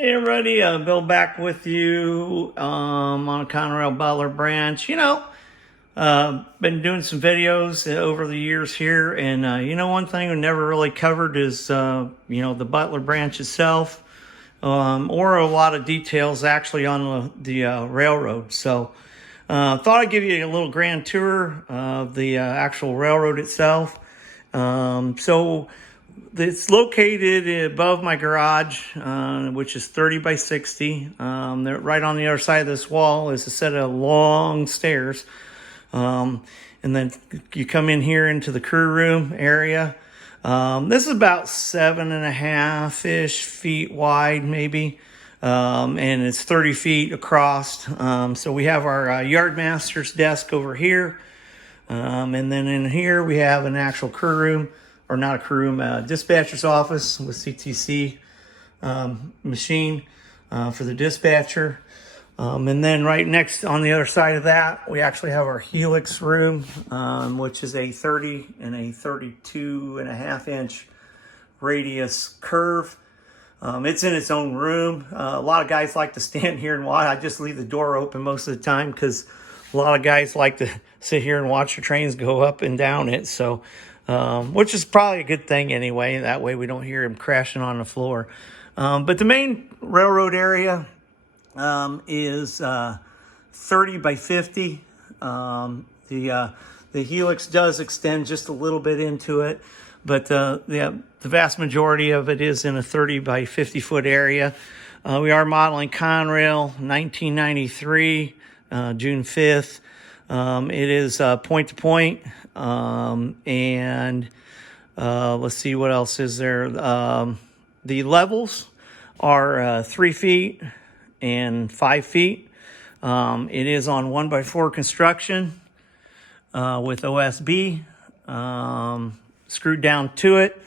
Hey everybody, Bill back with you on Conrail Butler branch. Been doing some videos over the years here, and one thing we never really covered is the Butler branch itself, or a lot of details actually on the railroad. So thought I'd give you a little grand tour of the actual railroad itself. So it's located above my garage, which is 30 by 60. Right on the other side of this wall is a set of long stairs. And then you come in here into the crew room area. This is about 7.5-ish feet wide, maybe. And it's 30 feet across. So we have our yard master's desk over here. And then in here we have an actual crew room. Or not a crew room, dispatcher's office with CTC machine for the dispatcher. And then right next on the other side of that, we actually have our helix room, which is a 30 and a 32.5-inch radius curve. It's in its own room. A lot of guys like to stand here and watch. I just leave the door open most of the time because a lot of guys like to sit here and watch the trains go up and down it. So. Which is probably a good thing anyway. That way we don't hear him crashing on the floor. But the main railroad area is 30 by 50. The helix does extend just a little bit into it, but the vast majority of it is in a 30 by 50 foot area. We are modeling Conrail 1993, June 5th. It is point to point. And let's see what else is there. The levels are 3 feet and 5 feet. It is on 1x4 construction with OSB screwed down to it.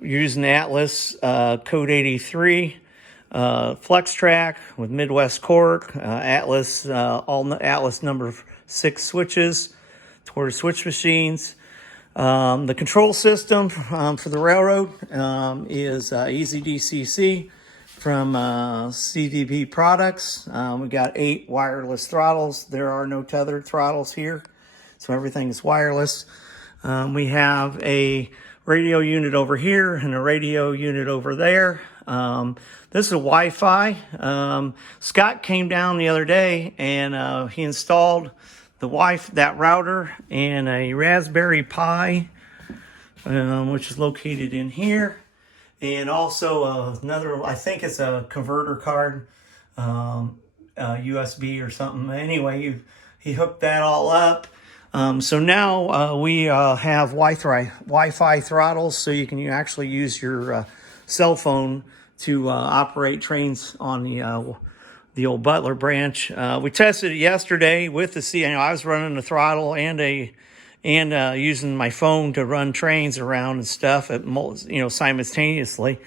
Using Atlas code 83. Flex track with Midwest cork, Atlas, all Atlas number 6 switches towards switch machines. The control system for the railroad is Easy DCC from CVB Products. We got 8 wireless throttles. There are no tethered throttles here, so everything is wireless. We have a radio unit over here and a radio unit over there. This is a Wi-Fi. Scott came down the other day and he installed that router and a Raspberry Pi, which is located in here, and also another. I think it's a converter card, USB or something. Anyway, he hooked that all up. So now we have Wi-Fi throttles, so you can actually use your cell phone to operate trains on the old Butler branch. We tested it yesterday with the I was running the throttle and using my phone to run trains around and stuff simultaneously.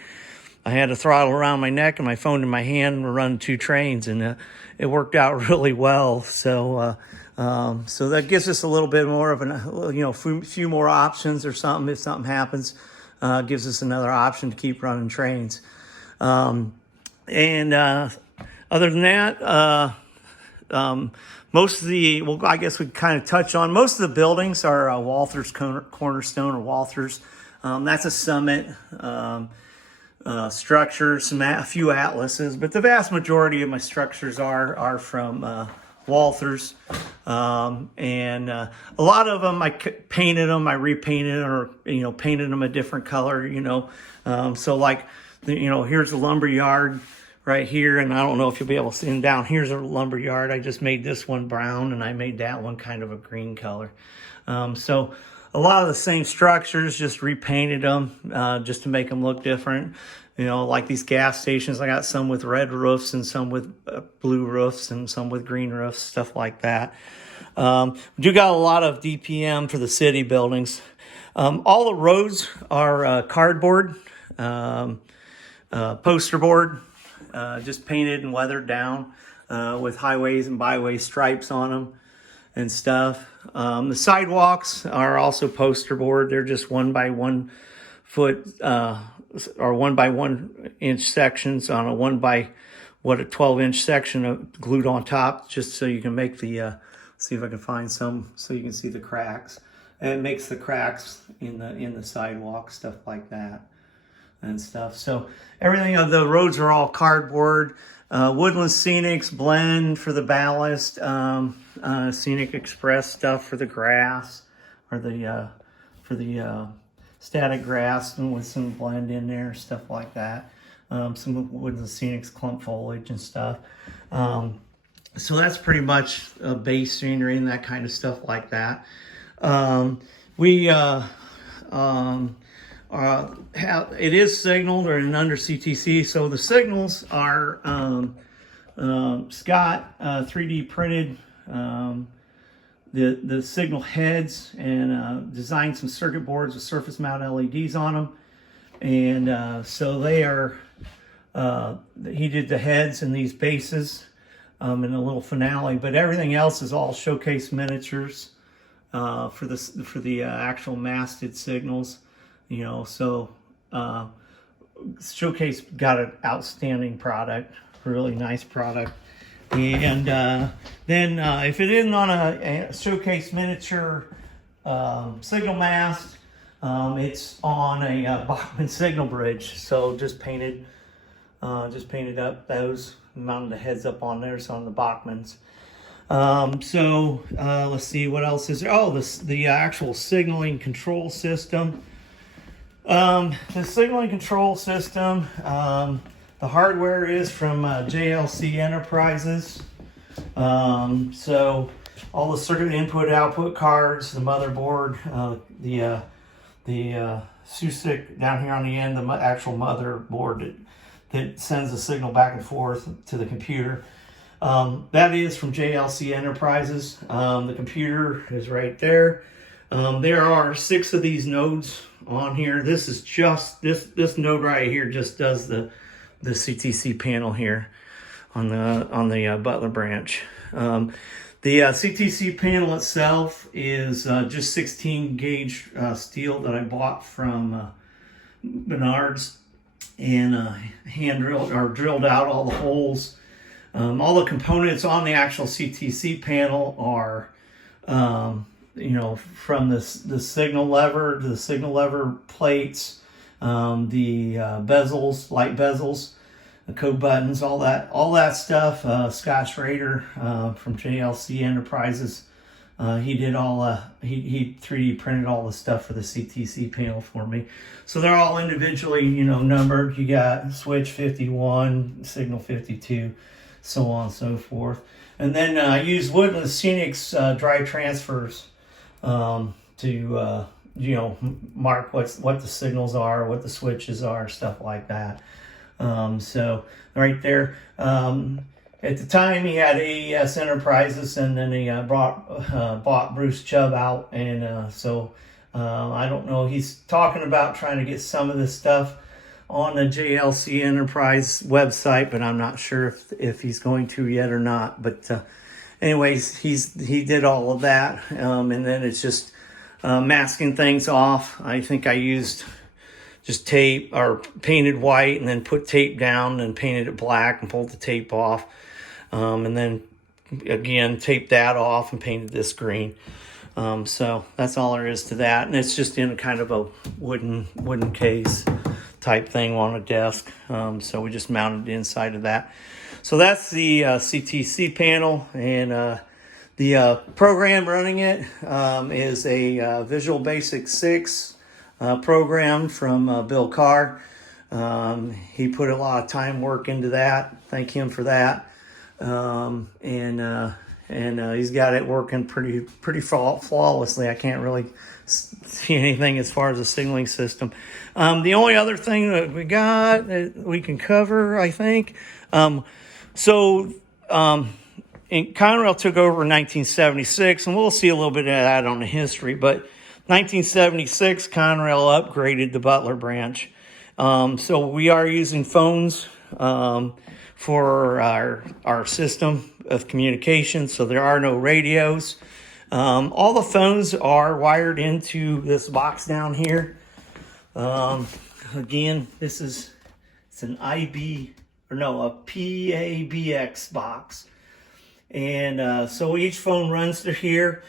I had a throttle around my neck and my phone in my hand, and we're running 2 trains, and it worked out really well. So that gives us a little bit more of a few more options or something if something happens. Gives us another option to keep running trains. Other than that, most of I guess we kind of touch on, most of the buildings are Walther's Cornerstone or Walther's. That's a Summit structures, a few Atlases, but the vast majority of my structures are from Walther's. And a lot of them, I painted them, I repainted, or, painted them a different color, so like, here's the lumber yard right here, and I don't know if you'll be able to see them down. Here's a lumber yard. I just made this one brown, and I made that one kind of a green color. So a lot of the same structures, just repainted them just to make them look different. Like these gas stations, I got some with red roofs and some with blue roofs and some with green roofs, stuff like that. We do got a lot of DPM for the city buildings. All the roads are cardboard, poster board, just painted and weathered down with highways and byway stripes on them and stuff. The sidewalks are also poster board. They're just 1 by 1 foot or 1x1 inch sections on a 12-inch section glued on top, just so you can make the see if I can find some so you can see the cracks. And it makes the cracks in the sidewalk, stuff like that and stuff. So everything of the roads are all cardboard. Woodland Scenics blend for the ballast, Scenic Express stuff for the grass, or for the static grass, and with some blend in there, stuff like that. Some Woodland Scenics clump foliage and stuff. So that's pretty much base scenery and that kind of stuff like that. It is signaled or under CTC, so the signals are Scott 3D printed the signal heads and designed some circuit boards with surface mount LEDs on them, and so they are he did the heads and these bases in a little finale, but everything else is all showcase miniatures for the actual masted signals. You know, so Showcase got an outstanding product, really nice product. And then if it isn't on a Showcase miniature signal mast, it's on a Bachmann signal bridge. So just painted up those, mounted the heads up on there, so on the Bachmanns. Let's see, what else is there? Oh, the actual signaling control system. The signaling control system, the hardware is from JLC Enterprises. So all the circuit input output cards, the motherboard, the SUSIC down here on the end, the actual motherboard that sends the signal back and forth to the computer. That is from JLC Enterprises. The computer is right there. There are 6 of these nodes on here. This is just this node right here just does the CTC panel here on the Butler branch. The CTC panel itself is just 16 gauge steel that I bought from Menards, and hand drilled or drilled out all the holes. All the components on the actual CTC panel are you know, from the signal lever to the signal lever plates, the bezels, light bezels, the code buttons, all that stuff. Scott Schrader from JLC Enterprises, he did all he 3D printed all the stuff for the CTC panel for me. So they're all individually, you know, numbered. You got switch 51, signal 52, so on and so forth. And then I use Woodland Scenics drive transfers to you know, mark what the signals are, what the switches are, stuff like that. So right there, at the time he had AES Enterprises, and then he bought Bruce Chubb out, and I don't know, he's talking about trying to get some of this stuff on the JLC Enterprise website, but I'm not sure if he's going to yet or not. But anyways, he did all of that, and then it's just masking things off. I think I used just tape or painted white, and then put tape down and painted it black and pulled the tape off, and then again taped that off and painted this green. So that's all there is to that, and it's just in kind of a wooden case type thing on a desk. So we just mounted the inside of that. So that's the CTC panel, and the program running it is a Visual Basic 6 program from Bill Carr. He put a lot of time, work into that. Thank him for that. And he's got it working pretty flawlessly. I can't really see anything as far as the signaling system. The only other thing that we got that we can cover, I think, Conrail took over in 1976, and we'll see a little bit of that on the history, but 1976, Conrail upgraded the Butler branch. So we are using phones for our system of communication, so there are no radios. All the phones are wired into this box down here. Again, it's an a PABX box. And so each phone runs to here,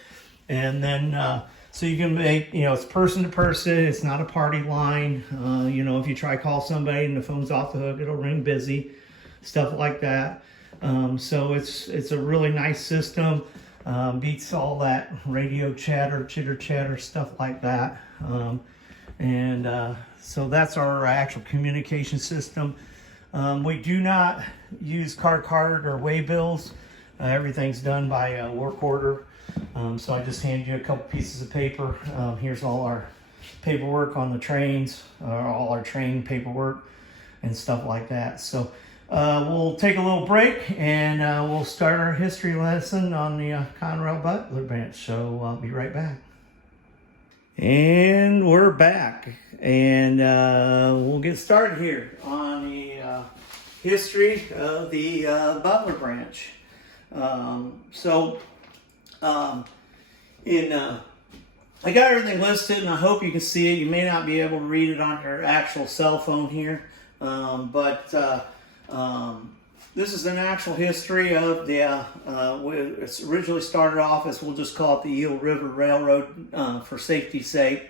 and then so you can make, it's person to person. It's not a party line. If you try to call somebody and the phone's off the hook, it'll ring busy, stuff like that. So it's a really nice system. Beats all that radio chatter, chitter chatter, stuff like that. So that's our actual communication system. We do not use card or way bills. Everything's done by work order. So I just hand you a couple pieces of paper. Here's all our paperwork on the trains, all our train paperwork and stuff like that. So we'll take a little break, and we'll start our history lesson on the Conrail Butler branch. So I'll be right back. And we're back, and we'll get started here on the history of the Butler branch. I got everything listed, and I hope you can see it. You may not be able to read it on your actual cell phone here, but this is an actual history of the, it's originally started off as, we'll just call it the Eel River Railroad for safety's sake,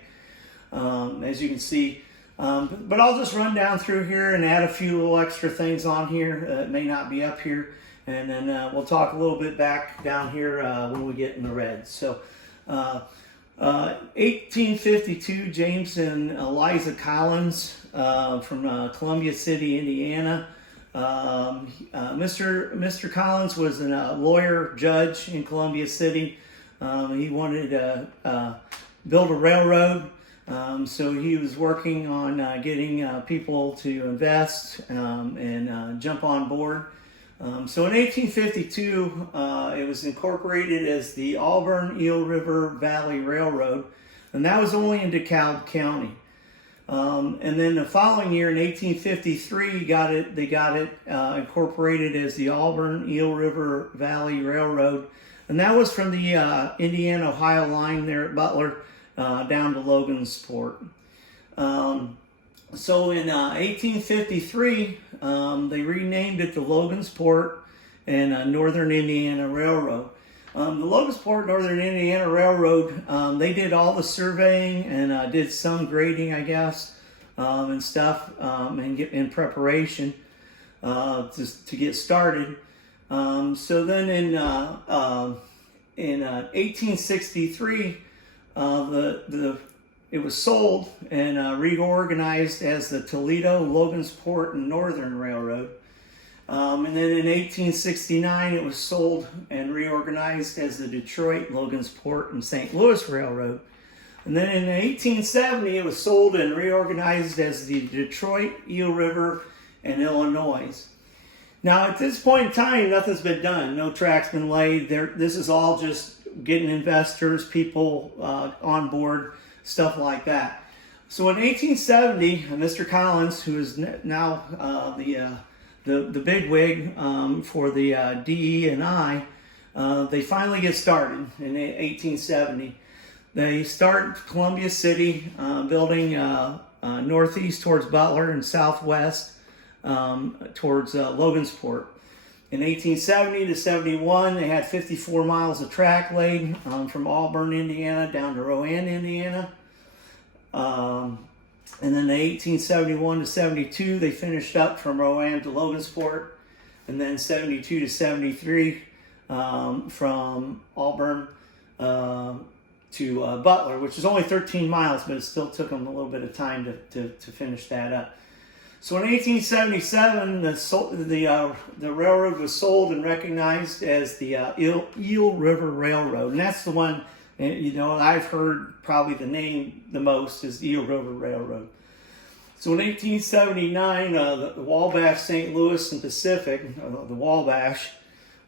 as you can see. But I'll just run down through here and add a few little extra things on here that may not be up here. And then we'll talk a little bit back down here when we get in the red. So 1852, James and Eliza Collins from Columbia City, Indiana. Mr. Collins was a lawyer judge in Columbia City. He wanted to build a railroad. So he was working on getting people to invest and jump on board. So in 1852, it was incorporated as the Auburn Eel River Valley Railroad, and that was only in DeKalb County. And then the following year, in 1853, they got it incorporated as the Auburn Eel River Valley Railroad, and that was from the Indiana-Ohio line there at Butler down to Logansport. So in 1853, they renamed it the Logansport and Northern Indiana Railroad. The Logansport Northern Indiana Railroad, they did all the surveying and did some grading, I guess, and stuff, and in preparation to get started. So then in 1863, it was sold and reorganized as the Toledo, Logansport, and Northern Railroad. And then in 1869, it was sold and reorganized as the Detroit, Logansport, and St. Louis Railroad. And then in 1870, it was sold and reorganized as the Detroit, Eel River, and Illinois. Now, at this point in time, nothing's been done. No track's been laid. This is all just getting investors, people on board, stuff like that. So in 1870, Mr. Collins, who is now the bigwig for the DE&I, they finally get started in 1870. They start Columbia City, building northeast towards Butler and southwest towards Logansport. In 1870 to 71, they had 54 miles of track laid from Auburn, Indiana, down to Rowan, Indiana. And then in 1871 to 72, they finished up from Rowan to Logansport. And then 72 to 73, from Auburn to Butler, which is only 13 miles, but it still took them a little bit of time to finish that up. So in 1877, the railroad was sold and recognized as the Eel River Railroad. And that's the one, I've heard probably the name the most is Eel River Railroad. So in 1879, the Wabash, St. Louis, and Pacific, the Wabash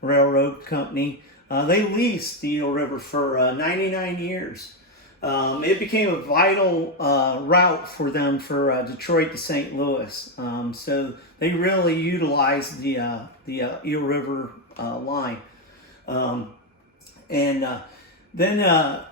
Railroad Company, they leased the Eel River for 99 years. It became a vital route for them for Detroit to St. Louis. So they really utilized the Eel River line. Then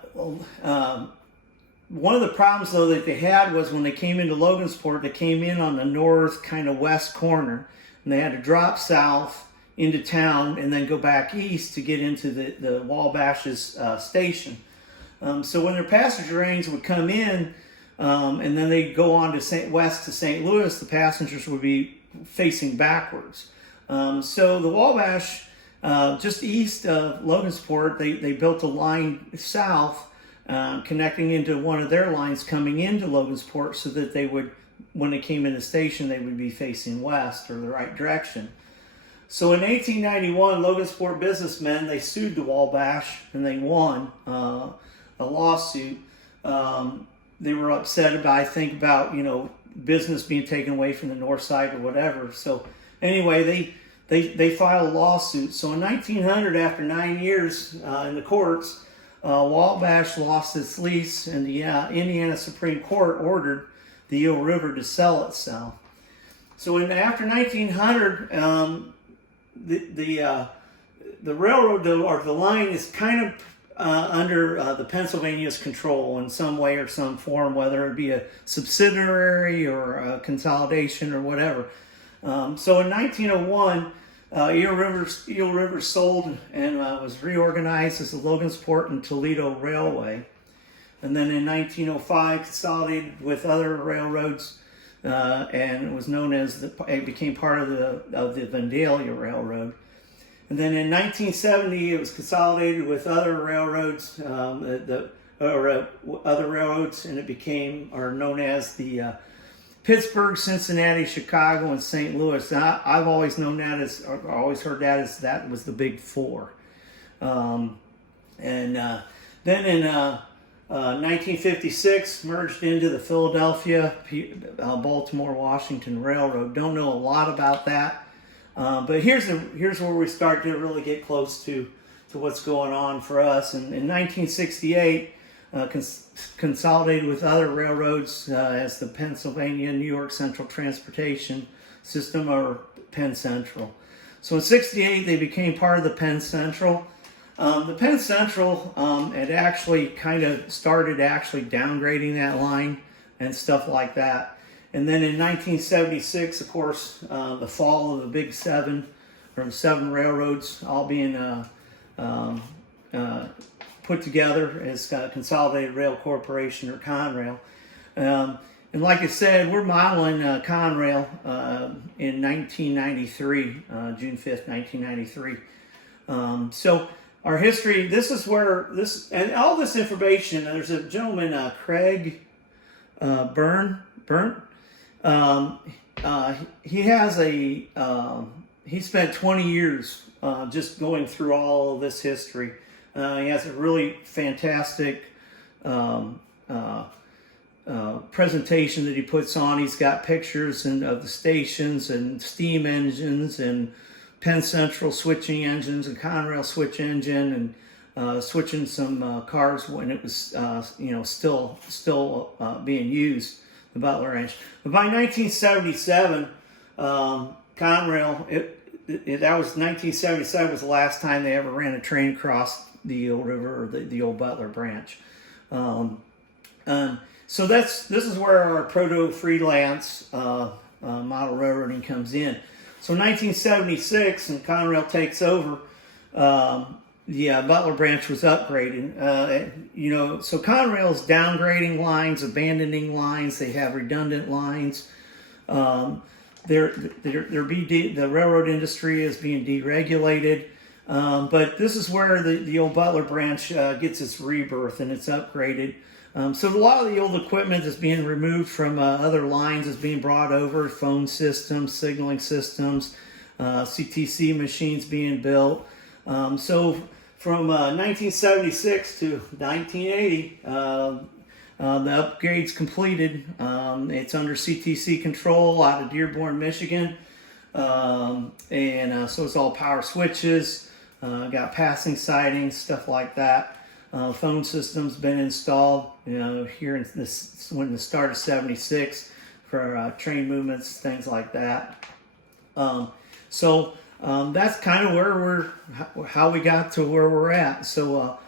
one of the problems though that they had was when they came into Logansport, they came in on the north kind of west corner, and they had to drop south into town and then go back east to get into the Wabash's station. So when their passenger trains would come in, and then they'd go on to west to St. Louis, the passengers would be facing backwards. So the Wabash, just east of Logansport, they built a line south, connecting into one of their lines coming into Logansport, so that they would, when they came in the station, they would be facing west or the right direction. So in 1891, Logansport businessmen, they sued the Wabash and they won a lawsuit. They were upset about, I think, about, business being taken away from the north side or whatever. So anyway, they filed a lawsuit. So in 1900, after 9 years in the courts, Wabash lost its lease, and the Indiana Supreme Court ordered the Eel River to sell itself. So after 1900, the railroad, or the line, is kind of under the Pennsylvania's control in some way or some form, whether it be a subsidiary or a consolidation or whatever. So in 1901, Eel River sold and was reorganized as the Logansport and Toledo Railway. And then in 1905, consolidated with other railroads, and it was known as it became part of the Vandalia Railroad. And then in 1970, it was consolidated with other railroads, other railroads, and it became, or known as the Pittsburgh, Cincinnati, Chicago, and St. Louis. And I've always known that as, or always heard that as, that was the Big Four. Then in 1956, merged into the Philadelphia, Baltimore, Washington Railroad. Don't know a lot about that. But here's where we start to really get close to what's going on for us. In 1968, consolidated with other railroads as the Pennsylvania New York Central Transportation System, or Penn Central. So in '68, they became part of the Penn Central. The Penn Central had actually kind of started downgrading that line and stuff like that. And then in 1976, of course, the fall of the Big Seven, or the seven railroads, all being put together as Consolidated Rail Corporation, or Conrail. And like I said, we're modeling Conrail in 1993, June 5th, 1993. So our history, this is where this, and all this information, there's a gentleman, Craig Byrne. He has he spent 20 years just going through all of this history. He has a really fantastic presentation that he puts on. He's got pictures of the stations and steam engines and Penn Central switching engines and Conrail switch engine, and switching some cars when it was still being used, the Butler Ranch. But by 1977, Conrail, that was 1977 was the last time they ever ran a train across the Eel River, or the old Butler branch. So this is where our proto-freelance model railroading comes in. So 1976, and Conrail takes over, the Butler branch was upgraded. So Conrail's downgrading lines, abandoning lines. They have redundant lines. The railroad industry is being deregulated. But this is where the old Butler branch gets its rebirth, and it's upgraded. So a lot of the old equipment is being removed from other lines, is being brought over, phone systems, signaling systems, CTC machines being built. So from 1976 to 1980, the upgrade's completed. It's under CTC control out of Dearborn, Michigan. So it's all power switches, got passing sidings, stuff like that. Phone system's been installed, here in the start of '76 for train movements, things like that. So that's kind of how we got to where we're at. So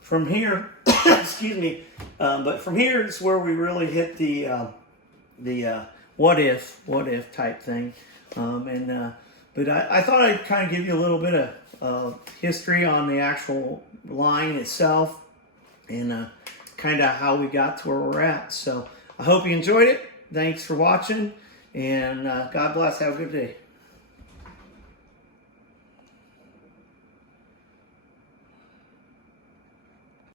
from here, excuse me. But from here is where we really hit the what if type thing. But I thought I'd kind of give you a little bit of history on the actual line itself and kind of how we got to where we're at. So I hope you enjoyed it. Thanks for watching, and God bless. Have a good day.